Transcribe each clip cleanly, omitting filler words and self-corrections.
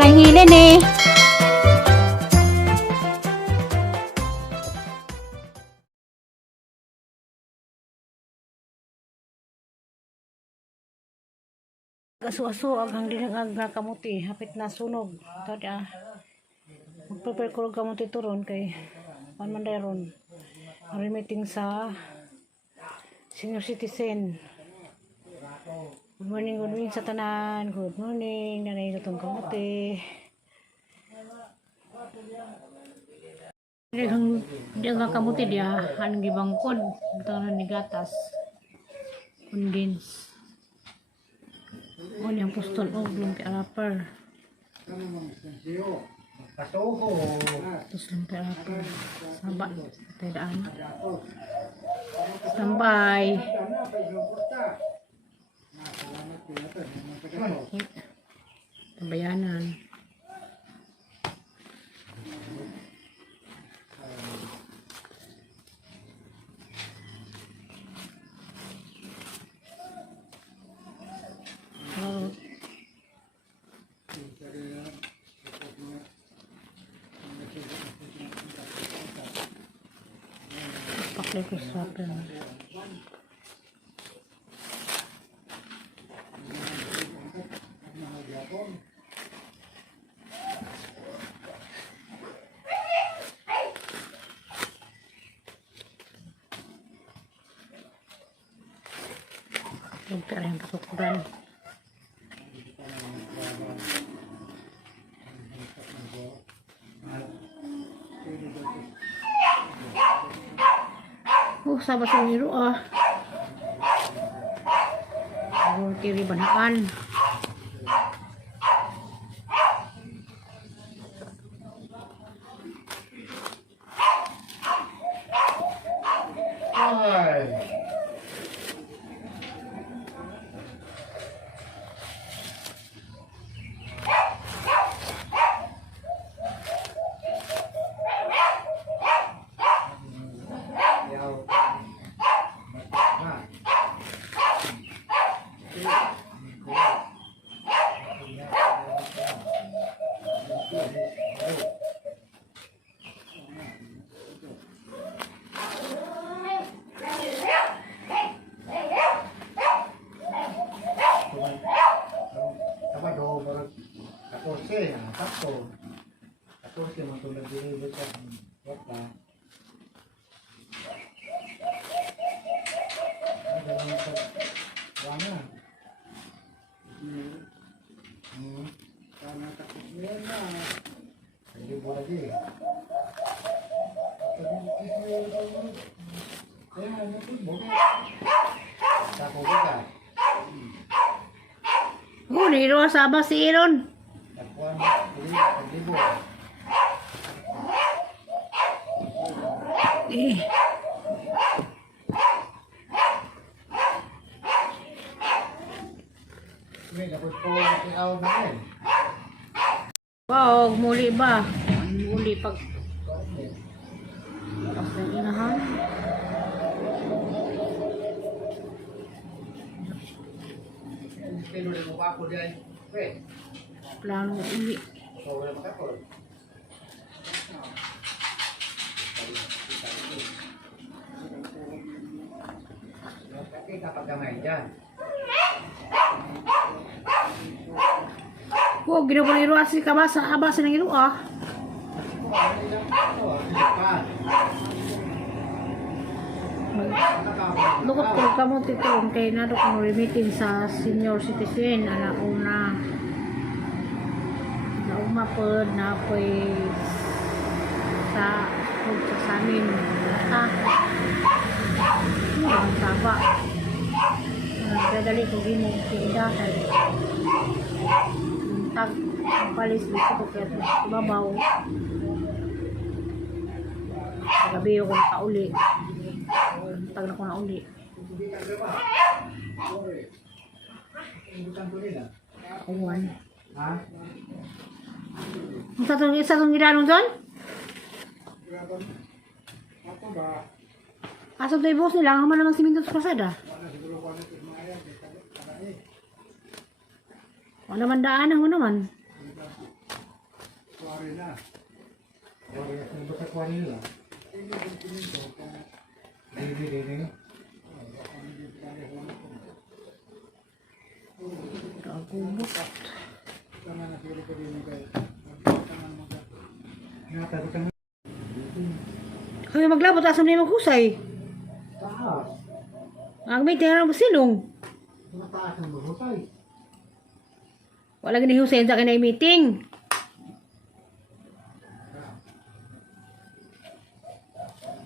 lang hilin eh. Aso-aso agang dinagag na kamuti hapit na sunog tadi magprepare ko kamuti turon kay manday ron ang meeting sa senior citizen. Good morning sa tanan. Good morning nanay itong kamuti. Digang kamuti dia anong gibangkod tanan ni gatas condense. Oh, yang pustol lumpia lapar. Terus lumpia lapar. Sabat tidaan. Sampai. Pembayanan. Pakai kusapin. Lumpia yang kesukuran. Sabar sendiri kiri banaan. Niro sabah si Iron. Wow, muli ba? Muli pag pasang inahan. Plano uli. Oh, gino po niruan si kabasa, abasa ng iruan. Lukot ko kamo titong kay nado ko meeting sa senior citizen ala una. Na umapod na koy sa amin. Ang taba. Dadali ko gimo tindahan. Tag palis dito ko kaya babaw. Gabi ko na kauli. Tag na ko na uli. Awan. Ha? Isa tong ginanong doon? Asap tayo boss nila, ang naman siminto sa kasada. Wala naman daan ako naman. Kagubot. Kaya maglabot asam niya maghusay. Ang may tira mo silong. Wala gini-husayin sa akin ay meeting.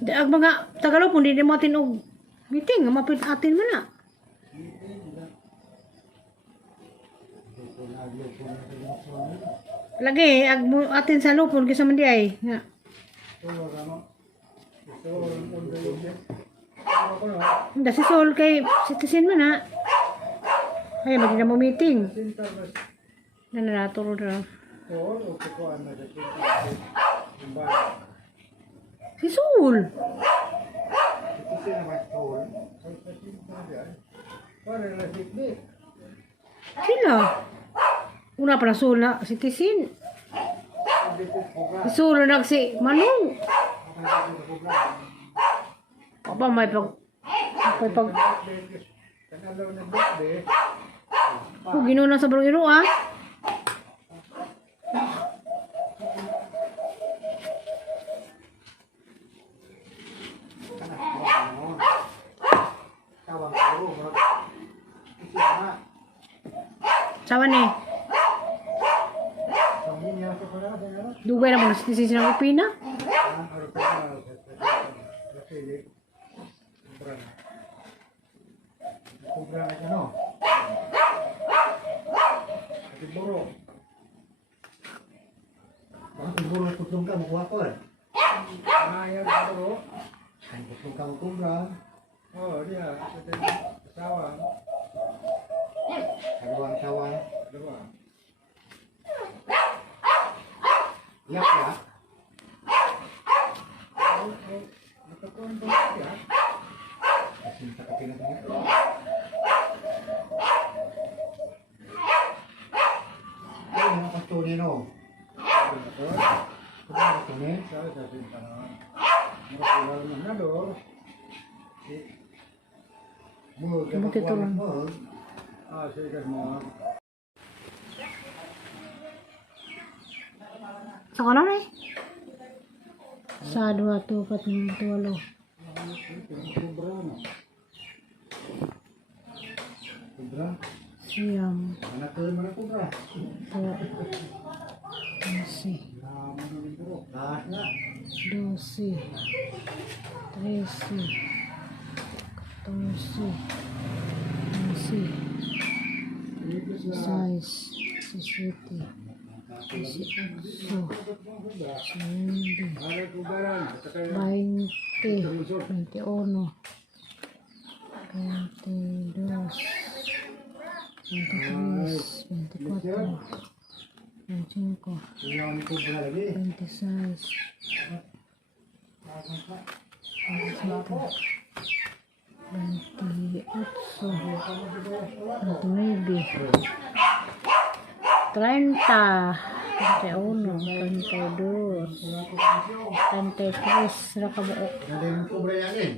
Ang mga Tagalog, hindi mo tinog meeting. Mapit atin mo na. Lagi, atin sa lupon kasi man di ay. Nga. Hindi si Sol kay citizen man ha. Ay, hindi na mo meeting. Nanaturo na. Si Sol. Sila. Una pa na Sol na citizen. Si Sol na si Manong. Apa may pag ginuna sa barong iro ah. Sawa ni. Dugay na mo na citizen ng Upina. Siguro tutong ka makuha ko eh. Ayan, bro. Tutong ka makuha. Oh, dia. Sawang. Kaluang sawang. Dua. Yak ya. Natakon po siya. Kasi nakapilat niya. Ay, ang pasturi no. Kung kami, Saya sa pintahan. Makuha naman na do. Kamuti tulong. Ah, sige mo. Sa kanan eh. Sa 2, 2, 4, 5, 8. Kubra. Siyam. Anak ko mana kubra. 11, Lahat na. 12, 13, 14, 15, 16, 17, 18, 19, Ada kubaran. 20, 21, 22, 23, 24, 25, Tingnan ko kubra lagi. 26, 33, ra ka buok. Ada yang kubra yan eh.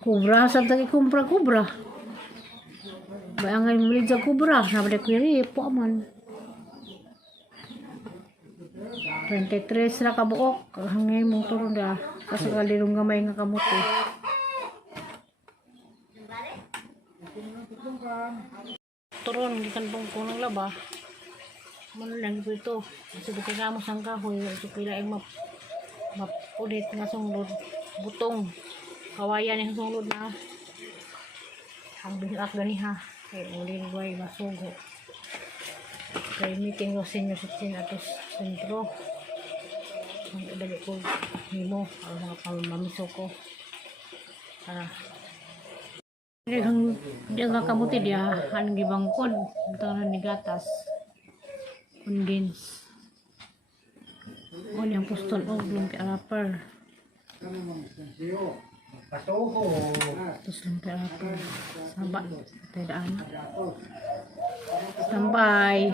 Kubra sa tagi kubra. Bayangay mo sa kubra, nabade kwiri po man. 23 ra ka buok, hangay mong turo da kasi kalirong gamay nga kamuti. Turon gikan pong kunang laba. Mano lang ito. Kasi bukay mo sang kahoy, so pila ay mapulit nga sunglod butong. Kawayan yung sunglod na ang binak ganiha. Kaya ulin guay masugo. Kaya meeting ko senior citizen atos sentro. Ang dali ko nimo ang mga pamamiso ko. Dia nga kamuti dia anong gibangkod ito na ni gatas condense o niyang pustol o lumpia wrapper Patoho. terus lumpia wrapper sabat tidaan standby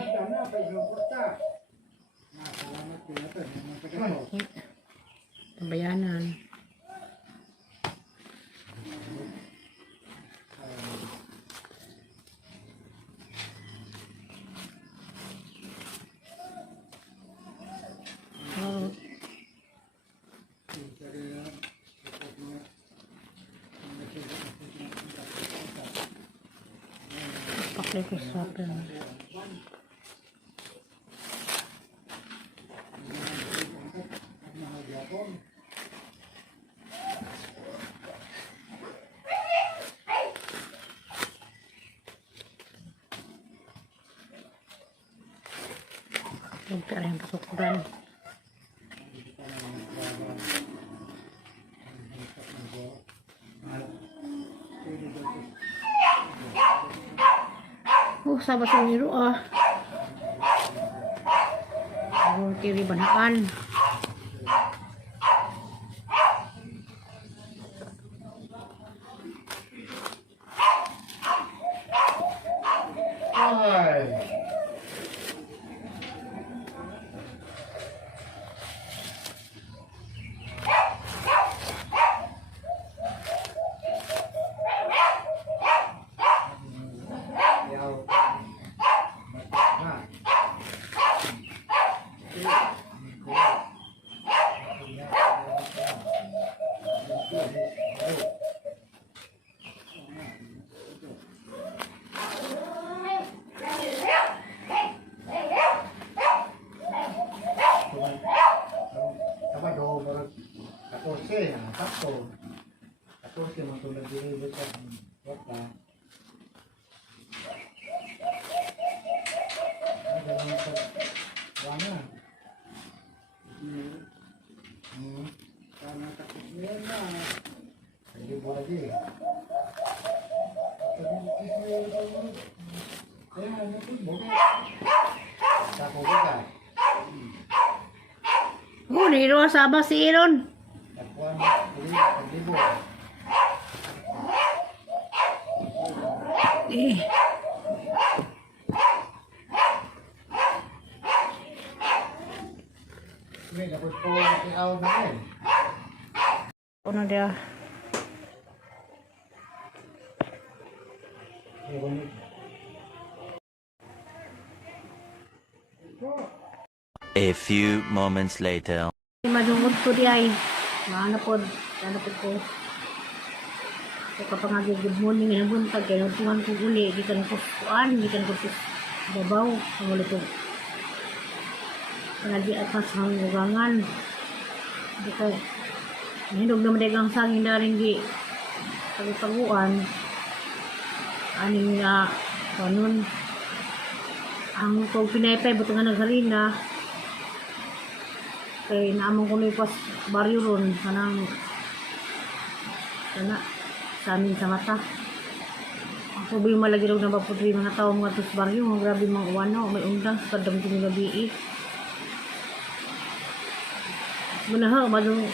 Pambayanan. Oh. Pakai sesuatu. Sampai ada yang kesukuran. Sabar sendiri ah. Aku tiri banaan. Sabado, baru 14 na, sakto. 14 man tulad diri sa wata. Ada lang sa wana. Sana takot niya na. Hindi mo lagi. Kaya ano po? Sa kubuka. Niro sabah si Iron. Takuan, libo. May dapat po i-out na rin. Ano dia? A few moments later. Madungod ko di ay. Ano po ko. So kapag nga good morning na buntag kaya nagtungan ko uli. Gikan ko kuan, gikan ko babaw. Ang ulit ko. Panagi atas ang ugangan. Dito. Hinog na madagang sangin na rin di. Pagpaguan. Aning nga kanon. Ang kong pinaypay buto nga nagharina. Kaya naamang ko na pas baryo ron sana sa amin sa mata. Ako ba yung malagirog na bapudri mga tao mga tos baryo mga grabe mga uwano may undang sa kadam din gabi muna ha madong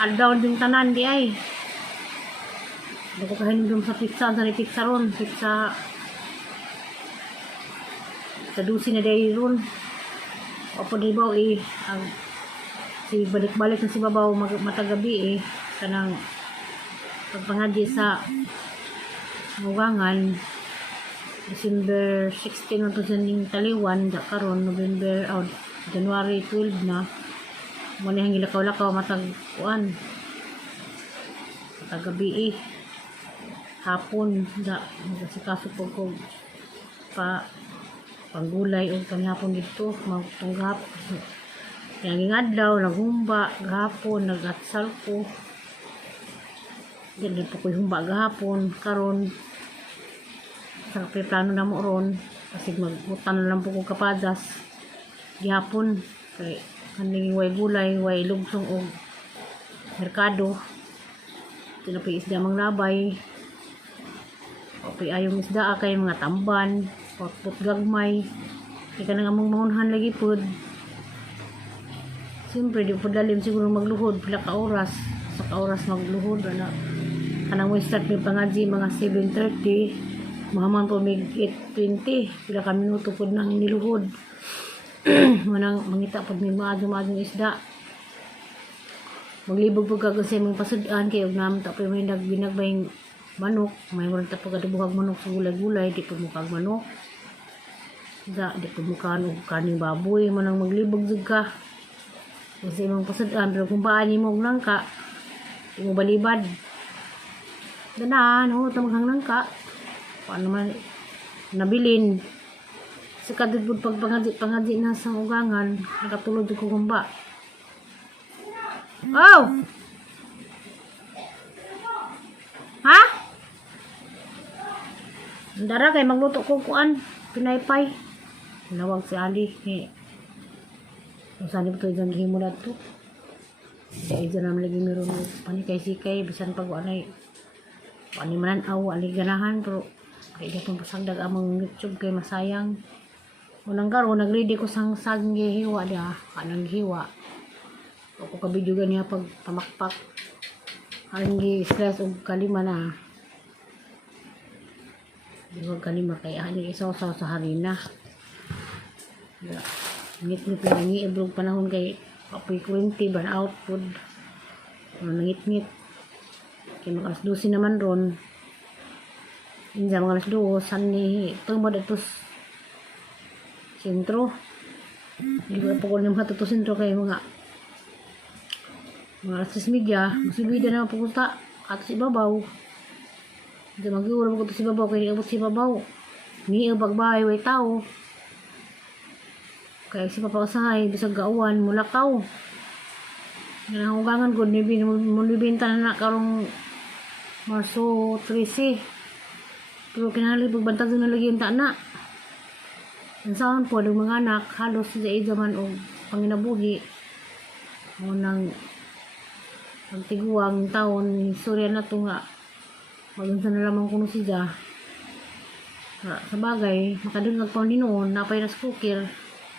aldaw din tanan di ay nagkakahinom sa pizza sa pizza ron pizza sa dusi na day ron o po di ba ang si balik-balik na si babaw matagabi kanang pagpangadya sa mugangan December 16 na to sanding taliwan da karon November January 12 na muna yung ilakaw-lakaw matagpuan matagabi hapon da magasikaso po ko panggulay o panghapon dito magtunggap yang adlaw naghumba gahapon nagatsal ko dili po ko humba gahapon karon sa plano na mo ron kasi magbutan na lang po ko kapadas gihapon kay kaning way gulay way lugsong og merkado tinapay isda mang labay o ayong isda kay mga tamban put gagmay kay kanang among mahunhan lagi pud. Siyempre, di po dalim siguro magluhod, pila ka oras. Sa ka oras magluhod, kanang mo start may pangadji mga 7:30, mahaman po may 8:20, pila ka minuto po nang niluhod. manang mangita pag may maadyo isda. Maglibog po kag sa imong pasud-an kay og naman ta pa may nagbinagbayng manok, may mo ta pag buhag manok sa gulay-gulay, di po mukag manok. Di po mukhaan og kaning baboy, manang maglibog jud ka. Kasi imong pasud-an pero kung paani mo og nangka, di mo balibad. Ganahan, ta maghang nangka. Paano man nabilin. Sa kadud pud pag pangadit na sa ugangan, nakatulog jud ko kumba. Oh! Ha? Dara kay magluto ko kuan, pinaypay. Nawag si Ali. Kung saan ito dyan himo na ito. Kaya dyan naman lagi meron panikay-sikay, bisan pag anay. Pani mananaw, ali ganahan, pero kaya dito pasagdag amang YouTube kay masayang. Unang karo, nag-ready ko sang saging hiwa dia, kanang hiwa. Ako kabidyo niya pag tamakpak. Ang stress og kalima na. Di ko kalima kaya ani isaw-saw sa harina. Ngit-ngit na ni ibrog panahon kay apoy 20 burn out food. Nangit-ngit. Kaya mag alas 12 naman ron. Inja mga alas 2 sani tumod ito sentro. Di ba po ko nang hatuto sentro kay mga alas 3:30, masibida na pupunta at si babaw. Hindi mag-iwala ko to si babaw, kaya abot si babaw. Niya pagbahay, way tao. Kaya si papa usahay, bisag gauwan, mulakaw. Nangangugangan ko, mulibinta na karong Marso 13. Pero kinalibog bantag na lagi yung taana. Ang saan po, ng mga anak, halos sa zaman o panginabuhi. Munang pagtiguang taon, istorya na ito nga. Magunsa na lamang kuno siya. Sa bagay, makadungag pa noon, napay na cooker,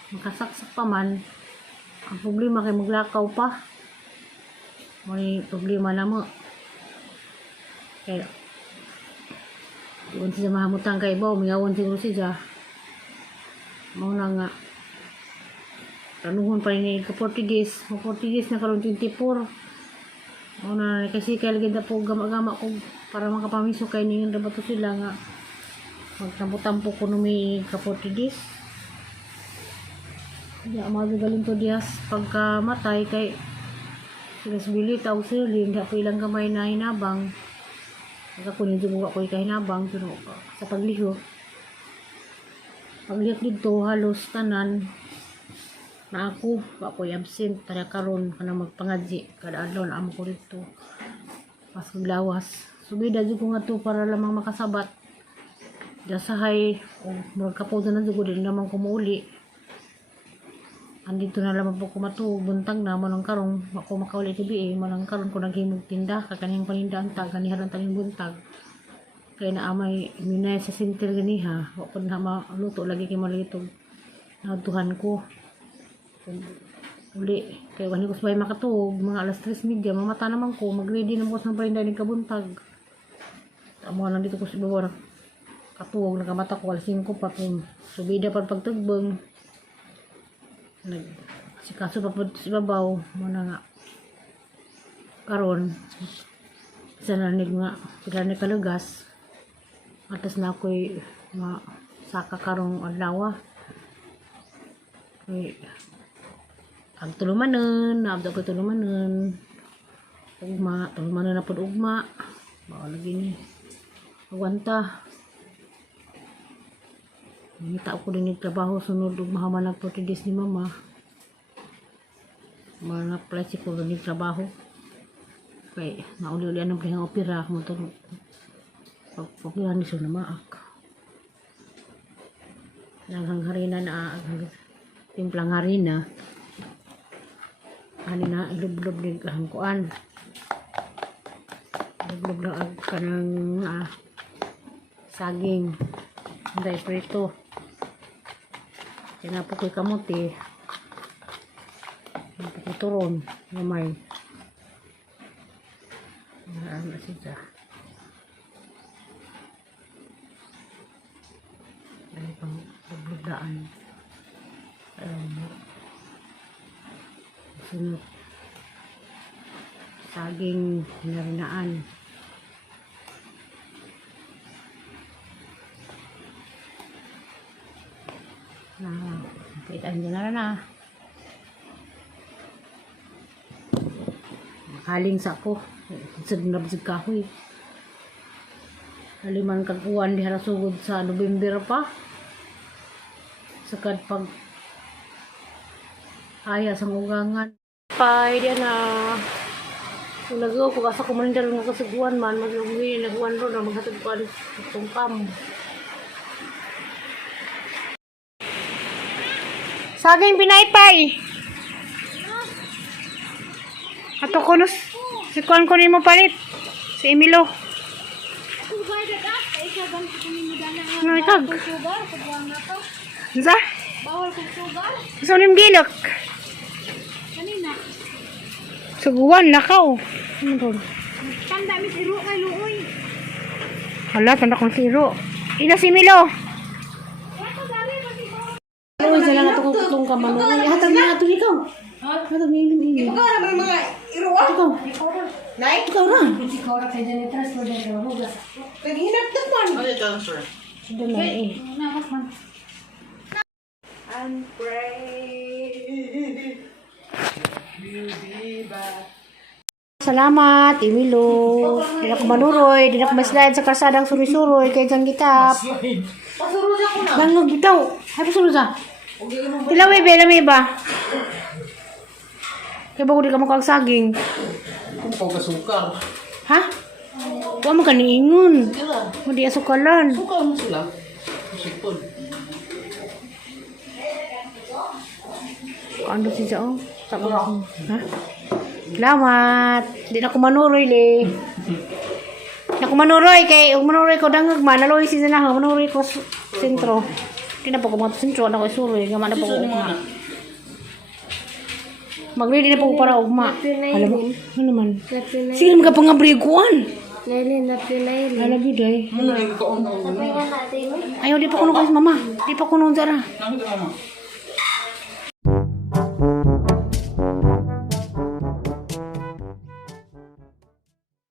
makasaksak pa man. Ang problema kay maglakaw pa. May problema na mo. Kaya, iwan siya mahamutang kay Baw, mingawan siguro siya. Mauna nga. Tanuhon pa rin ka Portuguese. Portuguese na karon 24. Mauna kasi kaya lagi na po gama-gama ko para makapamiso kayo ninyo na bato sila nga magtampo-tampo ko numi ka Portuguese. Hindi ako magaling to diyas pagka matay kay sinasbili tao sila hindi ako ilang kamay na hinabang. Pagkakunin dyan ko hinabang pero sa pagliho dito halos tanan na ako'y absent para karon kana magpangadji kada adlaw na amo ko dito mas maglawas subida jud ko nga to para lamang makasabat dasahay o murag kapodo na jud ko din naman kumuuli andito na lamang po kumatuog buntag na mo nang karong ako makauli tibi mo nang karon ko naghimog tinda kakaning panindaan ta ganihan ang tanging buntag kaya na amay minay sa sinter ganiha wa kun na maluto lagi kay malitog natuhan ko uli kaya wani ko sabay makatuog mga alas 3:30 mamata naman ko mag-ready na mo sa parinda ng kabuntag tamo lang dito ko sa bawar katuog nakamata ko alas 5 pa kung subida pa pagtugbong si kaso pa po si babaw mo na nga karon isa nanig nga sila ni kalugas atas na ako'y saka karong adlaw kay ang tulumanon naabda ko tulumanon tulumanon na po ugma baka lagi ni agwanta nangita ako din yung trabaho sunod ugma haman nagportidis ni mama mga apply si ko din yung trabaho kay nauli-ulian ng pihang opera mo ito pag-opera ni na maak naghang harina na timplang harina ano na ilublob din kahang kuan ilublob lang ang kanang saging dahil prito tinapo ko'y kamuti tinapo ko'y turon gamay na siya dahil pang paglugdaan Sunod. Saging narinaan. Nah, kaitan dyan na. Makaling sa ko. Sagnab sa kahoy. Haliman kaguan di harasugod sa November pa. Sakad pag aya sa ugangan. Pai dia na. Kung nagawa ko kasa kumandar ng kasiguan man, mag-uwi, nagwan ro na maghatid ko ang tungkam. Saging pinaypay. Ato kunos. Si Kuan kunin mo palit. Si Emilo. Ano itag? Za? Bawal kong sugar. Gusto nim gilok. Kanina. Suguan nakaw. Ano doon? Tanda mi iro kay luoy. Hala, tanda kong siro. Ina si Milo. Uy, sila nga itong kutlong ka man. Hatag na ito ikaw. Hatag na ini. Ikaw na may mga iro ah. Ikaw. Nay, Ikaw na. ikaw ra kay dali transfer dali hugas. Naghinat naman. Doon na eh. Nakas man. And pray. You be back. Salamat, Emilo. Di na ko manuroy. Di na ko maslide sa karsadang suri-suroy. Kaya dyan gitap. Pasurod ako na. Langog gitaw. Ay, pasunod sa. Tilawi, be. Lamay ba? Kaya ba ko di ka makagsaging? Kung pagkasukar. Ha? Huwag mo ka niingon. Hindi asukalan. Sukar mo sila. Sipod. Ano siya, oh? Ha? Salamat. Di na ko manuroy, le. Di na ko manuroy. Kay, manuroy ko dangag man. Naloy siya na lang. Manuroy ko sa sentro. Di na po ko mga sentro. Ano ko isuroy. Gaman na po ko ugma. Mag-ready na po ko para ugma. Alam mo? Ano naman? Sige naman ka pangabriguan. Lailin na pinaili. Alam yun, day. Muna yung kaon. Sabi nga natin. Ayaw, di pa kuno kasi mama. Di pa kuno dara. Nakita mama.